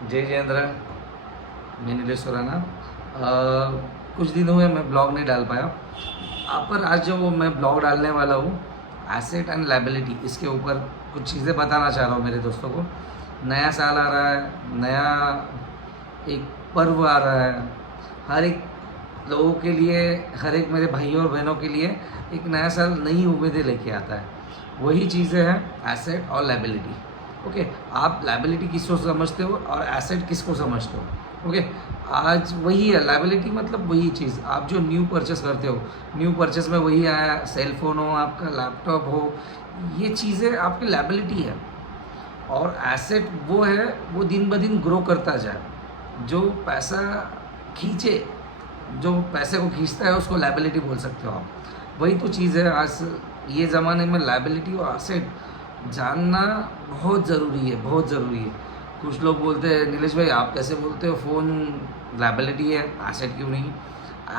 जय जयेंद्र। मैं नीलेश सुराना। कुछ दिन हुए मैं ब्लॉग नहीं डाल पाया। आप पर आज जो मैं ब्लॉग डालने वाला हूँ एसेट एंड लायबिलिटी, इसके ऊपर कुछ चीज़ें बताना चाह रहा हूँ मेरे दोस्तों को। नया साल आ रहा है, नया एक पर्व आ रहा है। हर एक लोगों के लिए, हर एक मेरे भाइयों और बहनों के लिए एक नया साल नई उम्मीदें लेके आता है। वही चीज़ें हैं एसेट और लायबिलिटी। ओके, आप लायबिलिटी किसको समझते हो और एसेट किसको समझते हो? ओके, आज वही है लायबिलिटी, मतलब वही चीज़ आप जो न्यू परचेस करते हो। न्यू परचेस में वही आया, सेल फोन हो, आपका लैपटॉप हो, ये चीज़ें आपकी लायबिलिटी है। और एसेट वो है, वो दिन ब दिन ग्रो करता जाए। जो पैसा खींचे, जो पैसे को खींचता है उसको लायबिलिटी बोल सकते हो आप। वही तो चीज़ है। आज ये ज़माने में लायबिलिटी और एसेट जानना बहुत ज़रूरी है, बहुत ज़रूरी है। कुछ लोग बोलते हैं नीलेश भाई आप कैसे बोलते हो, फ़ोन लायबिलिटी है, एसेट क्यों नहीं?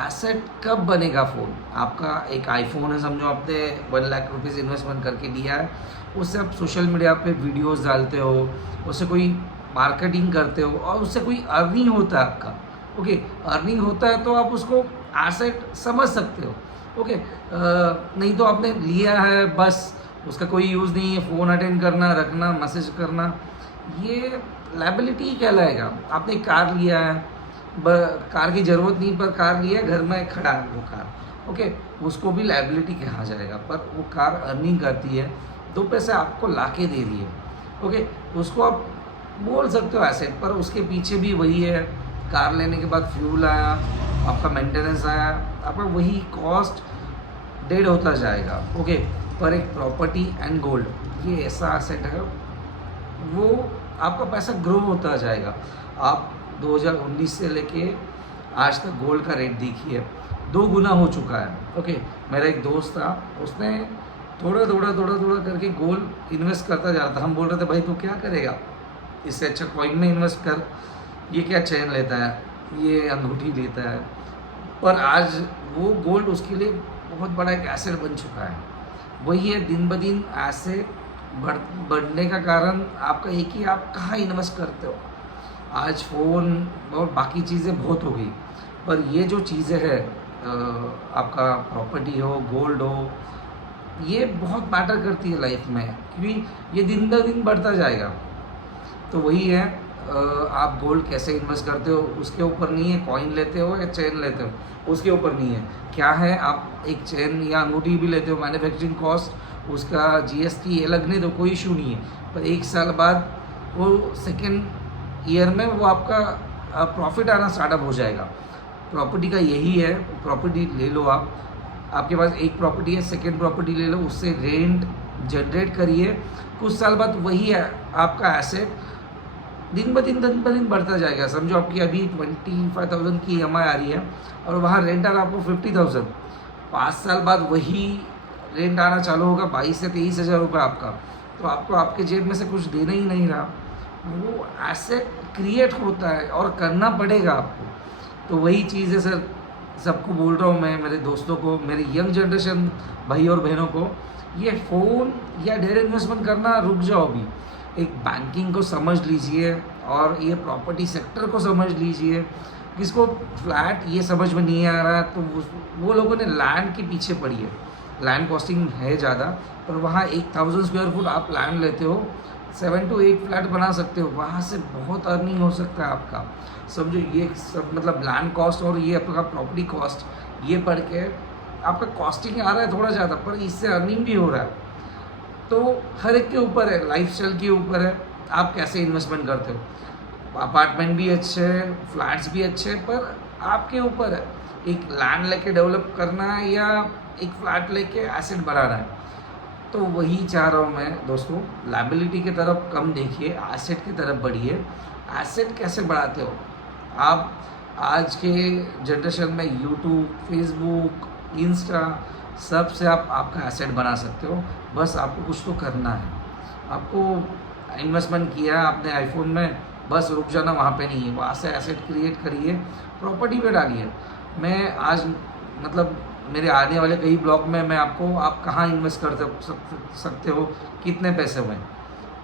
एसेट कब बनेगा? फ़ोन आपका एक आईफोन है, समझो आपने 1 लाख रुपीज़ इन्वेस्टमेंट करके लिया है, उससे आप सोशल मीडिया पे वीडियोस डालते हो, उससे कोई मार्केटिंग करते हो और उससे कोई अर्निंग होता है आपका। ओके, अर्निंग होता है तो आप उसको एसेट समझ सकते हो। ओके, नहीं तो आपने लिया है बस, उसका कोई यूज़ नहीं है, फ़ोन अटेंड करना, रखना, मैसेज करना, ये लायबिलिटी ही कहलाएगा। आपने कार लिया है, कार की ज़रूरत नहीं पर कार लिया है, घर में खड़ा है वो कार। ओके, उसको भी लायबिलिटी कहा जाएगा, पर वो कार अर्निंग करती है, 2 पैसे आपको ला के दे रही है। ओके, उसको आप बोल सकते हो एसेट, पर उसके पीछे भी वही है। कार लेने के बाद फ्यूल आया, आपका मेंटेनेंस आया, आपका वही कॉस्ट डेड होता जाएगा। ओके, पर एक प्रॉपर्टी एंड गोल्ड, ये ऐसा एसेट है, वो आपका पैसा ग्रो होता जाएगा। आप 2019 से लेके आज तक गोल्ड का रेट देखिए, 2 गुना हो चुका है। ओके, मेरा एक दोस्त था, उसने थोड़ा थोड़ा थोड़ा थोड़ा करके गोल्ड इन्वेस्ट करता जा रहा था। हम बोल रहे थे भाई तू क्या करेगा, इससे अच्छा कॉइन में इन्वेस्ट कर, ये क्या चेन लेता है, ये अंगूठी लेता है। पर आज वो गोल्ड उसके लिए बहुत बड़ा एक एसेट बन चुका है। वही है, दिन ब दिन एसेट बढ़ने का कारण आपका एक ही, आप कहाँ इन्वेस्ट करते हो। आज फ़ोन और बाकी चीज़ें बहुत हो गई, पर ये जो चीज़ें हैं, आपका प्रॉपर्टी हो, गोल्ड हो, ये बहुत मैटर करती है लाइफ में, क्योंकि ये दिन ब दिन बढ़ता जाएगा। तो वही है, आप गोल्ड कैसे इन्वेस्ट करते हो उसके ऊपर नहीं है, कॉइन लेते हो या चेन लेते हो उसके ऊपर नहीं है। क्या है, आप एक चेन या अंगूठी भी लेते हो, मैन्युफैक्चरिंग कॉस्ट, उसका जीएसटी अलग नहीं, तो कोई इशू नहीं है। पर 1 साल बाद वो सेकेंड ईयर में वो आपका प्रॉफिट आना स्टार्टअप हो जाएगा। प्रॉपर्टी का यही है, प्रॉपर्टी ले लो आप, आपके पास एक प्रॉपर्टी है, सेकेंड प्रॉपर्टी ले लो, उससे रेंट जनरेट करिए, कुछ साल बाद वही है आपका एसेट दिन ब दिन बढ़ता जाएगा। समझो आपकी अभी 25,000 की EMI आ रही है और वहाँ रेंट आ रहा है आपको 50,000, 5 साल बाद वही रेंट आना चालू होगा 22 से 23 हज़ार रुपये आपका। तो आपको आपके जेब में से कुछ देना ही नहीं रहा। वो एसेट क्रिएट होता है और करना पड़ेगा आपको। तो वही चीज़ है सर, सबको बोल रहा हूँ मैं, मेरे दोस्तों को, मेरी यंग जनरेशन भाई और बहनों को, ये फ़ोन या डेयर इन्वेस्टमेंट करना रुक जाओ अभी। एक बैंकिंग को समझ लीजिए और ये प्रॉपर्टी सेक्टर को समझ लीजिए। किसको फ्लैट ये समझ में नहीं आ रहा है, तो वो लोगों ने लैंड के पीछे पड़ी है। लैंड कॉस्टिंग है ज़्यादा, पर वहाँ 1,000 स्क्वायर फुट आप लैंड लेते हो, 7 to 8 फ्लैट बना सकते हो, वहाँ से बहुत अर्निंग हो सकता है आपका। समझो ये सब, मतलब लैंड कॉस्ट और ये आपका प्रॉपर्टी कॉस्ट, ये पढ़ के आपका कॉस्टिंग आ रहा है थोड़ा ज़्यादा, पर इससे अर्निंग भी हो रहा है। तो हर एक के ऊपर है, लाइफस्टाइल के ऊपर है, आप कैसे इन्वेस्टमेंट करते हो। अपार्टमेंट भी अच्छे हैं, फ्लैट्स भी अच्छे हैं, पर आपके ऊपर है, एक लैंड लेके डेवलप करना है या एक फ्लैट लेके एसेट बढ़ाना है। तो वही चाह रहा हूँ मैं दोस्तों, लायबिलिटी की तरफ कम देखिए, एसेट की तरफ बढ़िए। एसेट कैसे बढ़ाते हो आप? आज के जनरेशन में यूट्यूब, फेसबुक, इंस्टा, सब से आप आपका एसेट बना सकते हो। बस आपको कुछ तो करना है। आपको इन्वेस्टमेंट किया आपने आईफोन में, बस रुक जाना वहाँ पे नहीं है, वहाँ से एसेट क्रिएट करिए, प्रॉपर्टी पे डालिए। मैं आज, मतलब मेरे आने वाले कई ब्लॉग में मैं आपको, आप कहाँ इन्वेस्ट कर सकते हो, कितने पैसे हुए।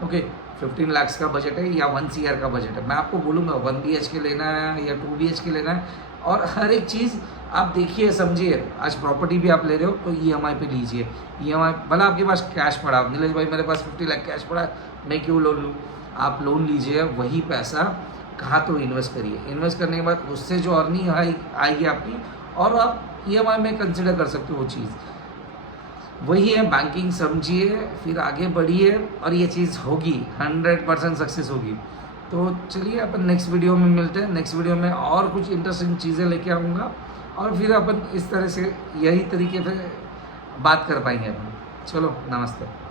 ओके, 15 लाख का बजट है या 1 CR का बजट है, मैं आपको बोलूँगा 1 BHK लेना है या 2 BHK लेना है, और हर एक चीज़ आप देखिए समझिए। आज प्रॉपर्टी भी आप ले रहे हो तो EMI पे लीजिए। EMI भला आपके पास कैश पड़ा, नीलेश भाई मेरे पास 50 लाख कैश पड़ा है, मैं क्यों लोन लूँ? आप लोन लीजिए, वही पैसा कहाँ तो इन्वेस्ट करिए। इन्वेस्ट करने के बाद उससे जो अर्निंग आएगी आपकी, और आप EMI में कंसिडर कर सकते हो वो चीज़। वही है बैंकिंग, समझिए फिर आगे बढ़िए, और ये चीज़ होगी 100% सक्सेस होगी। तो चलिए अपन नेक्स्ट वीडियो में मिलते हैं। नेक्स्ट वीडियो में और कुछ इंटरेस्टिंग चीज़ें लेके आऊँगा, और फिर अपन इस तरह से यही तरीके से बात कर पाएंगे अपन। चलो नमस्ते।